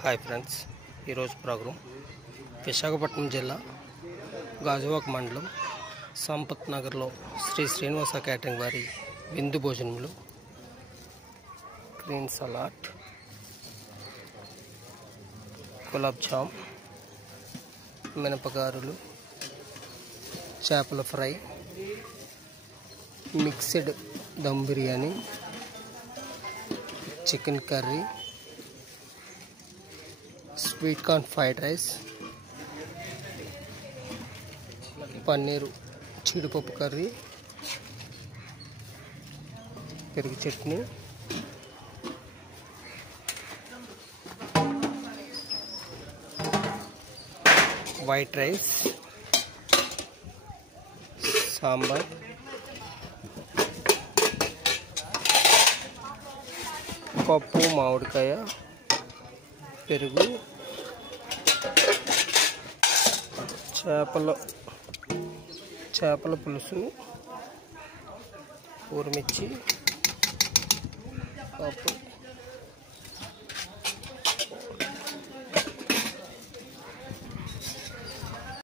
Hi friends, ఈరోజు programme Visakhapatnam జిల్లా గాజువాక మండలం సంపత్ నగర్లో శ్రీ శ్రీనివాస క్యాటరింగ్ వారి విందు భోజనములు, గ్రీన్ సలాడ్, గులాబ్ జామ్, మినపగారులు, చేపల fry, mixed dum biryani, chicken curry, sweet corn fried rice, paneer జీడిపప్పు కర్రీ, పెరుగు చట్నీ, వైట్ రైస్, సాంబార్, పప్పు, మామిడికాయ, పెరుగు, చేపల పులుసు, ఊరమిర్చి, పప్పు.